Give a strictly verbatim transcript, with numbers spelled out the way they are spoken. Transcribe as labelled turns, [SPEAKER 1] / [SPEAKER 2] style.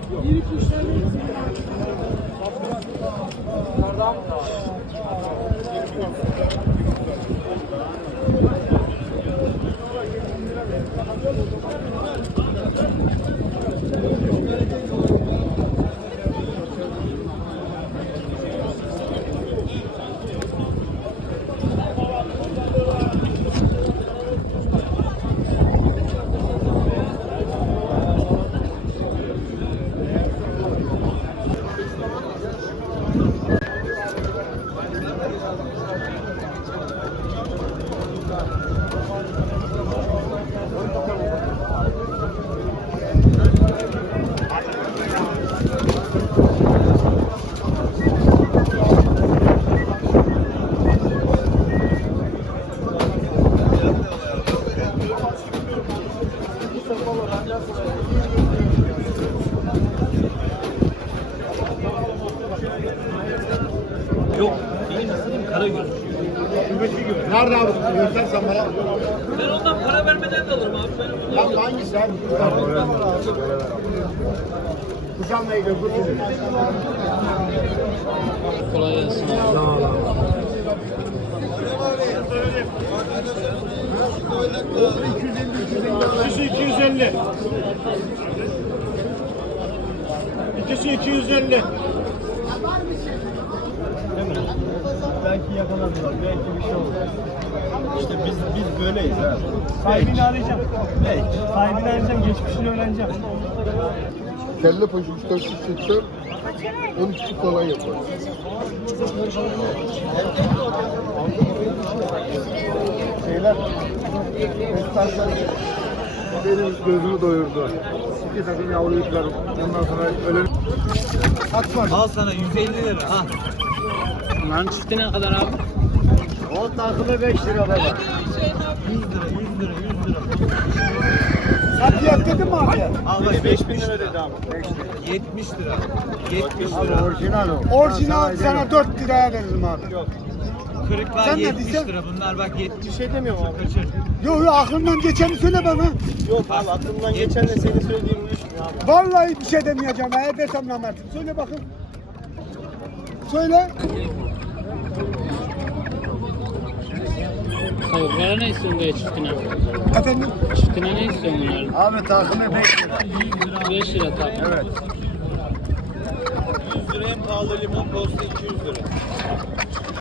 [SPEAKER 1] Bir kuşlar hepsi.
[SPEAKER 2] Yok, değil misin? Karagül.
[SPEAKER 3] Nerede abi? Göstersen bana.
[SPEAKER 2] Ben ondan para vermeden de alırım abi. Ben
[SPEAKER 3] Lan hangisi abi? Kuşanla ilgili kurtulun.
[SPEAKER 2] kolay gelsin.
[SPEAKER 3] Sağ ol abi.
[SPEAKER 4] İkisi iki yüz elli. İkisi iki yüz elli.
[SPEAKER 5] Belki yakaladılar, belki bir şey olur. İşte biz biz böyleyiz ha.
[SPEAKER 4] Sahibini arayacağım.
[SPEAKER 5] Belki.
[SPEAKER 4] Sahibini arayacağım, geçmişini öğreneceğim.
[SPEAKER 3] Kelle paşa üç dört yüz seksen on iki kolay yapar.
[SPEAKER 5] Şeyler, Beşiktaşlar
[SPEAKER 3] Benim gözümü doyurdu. İki takım yavru yüklerim. Ondan sonra öyle... Atma.
[SPEAKER 2] Al sana yüz elli lira. Ha. Bunların çifti ne kadar abi?
[SPEAKER 3] O takımı beş lira baba.
[SPEAKER 2] yüz lira, yüz lira, yüz lira.
[SPEAKER 3] Sen fiyat dedin mi abi?
[SPEAKER 2] Al bak beş bin lira dedi abi. yetmiş lira. yetmiş
[SPEAKER 3] Abi
[SPEAKER 2] lira.
[SPEAKER 3] orijinal o.
[SPEAKER 5] Orijinal sana dört liraya veririm abi. Yok.
[SPEAKER 2] Kırıklar
[SPEAKER 5] Sen ne
[SPEAKER 2] yetmiş
[SPEAKER 5] diyeceksin?
[SPEAKER 2] lira. Bunlar bak yetmiş.
[SPEAKER 4] Bir şey demiyorum abi.
[SPEAKER 2] Kaçır.
[SPEAKER 5] Yok yok aklımdan geçeni söyle bana.
[SPEAKER 4] Yok abi aklımdan geçen de senin söylediğini düşünmüyor abi.
[SPEAKER 5] Vallahi bir şey demeyeceğim. Eğer desem namertim. Söyle bakın. Söyle.
[SPEAKER 6] Tavuklara ne istiyorsun be çiftine?
[SPEAKER 5] Efendim?
[SPEAKER 6] Çiftine ne istiyorsun bunların?
[SPEAKER 3] Abi takımı beş lira.
[SPEAKER 6] beş lira tavuk.
[SPEAKER 3] Evet.
[SPEAKER 2] yüz lira en pahalı limon posta iki yüz lira.